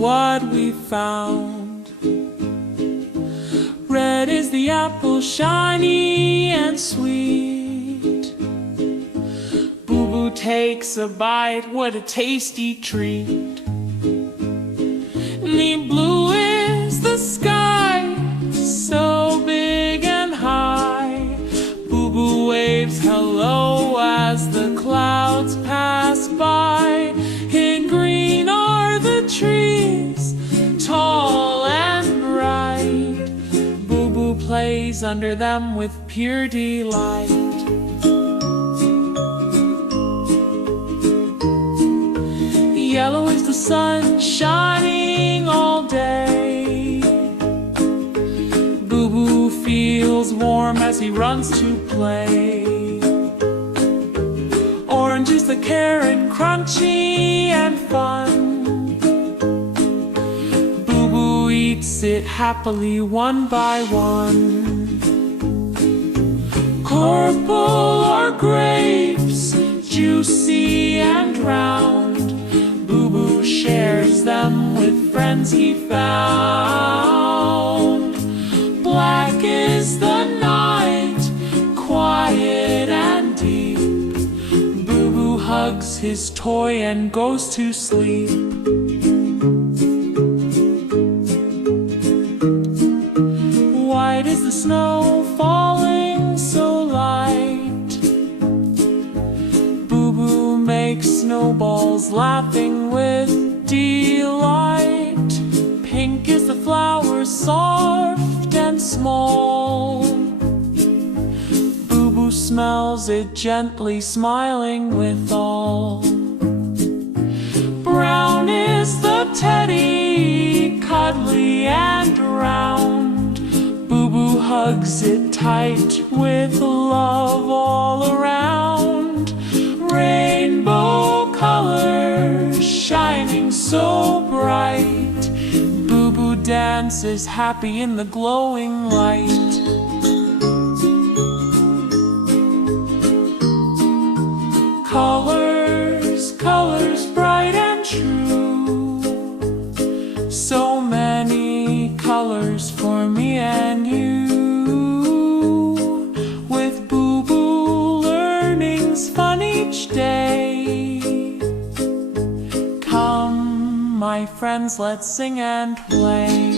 what we found. Red is the apple, shiny and sweet. Boo Boo takes a bite, what a tasty treat. The blue is the sky, so big and high. Boo Boo waves hello as the clouds pass by. In green are the trees, tall and bright. Boo Boo plays under them with pure delight. Yellow is the sun shining all day. Boo Boo feels warm as he runs to play. Orange is the carrot, crunchy and fun. Boo Boo eats it happily one by one. Purple are grapes, juicy and round. Boo Boo shares them with friends he found. Black is the night, quiet and deep. Boo Boo hugs his toy and goes to sleep. White is the snow falling so light. Boo Boo makes snowballs laughing with delight. Pink is the flower, soft and small. Boo Boo smells it gently, smiling withal. Brown is the teddy, cuddly and round. Boo Boo hugs it tight with love all around. Rainbow colors shining so bright. Boo Boo dances happy in the glowing light. Colors, colors bright and true. So many colors for me and you. With Boo Boo learning's fun each day. Come, my friends, let's sing and play.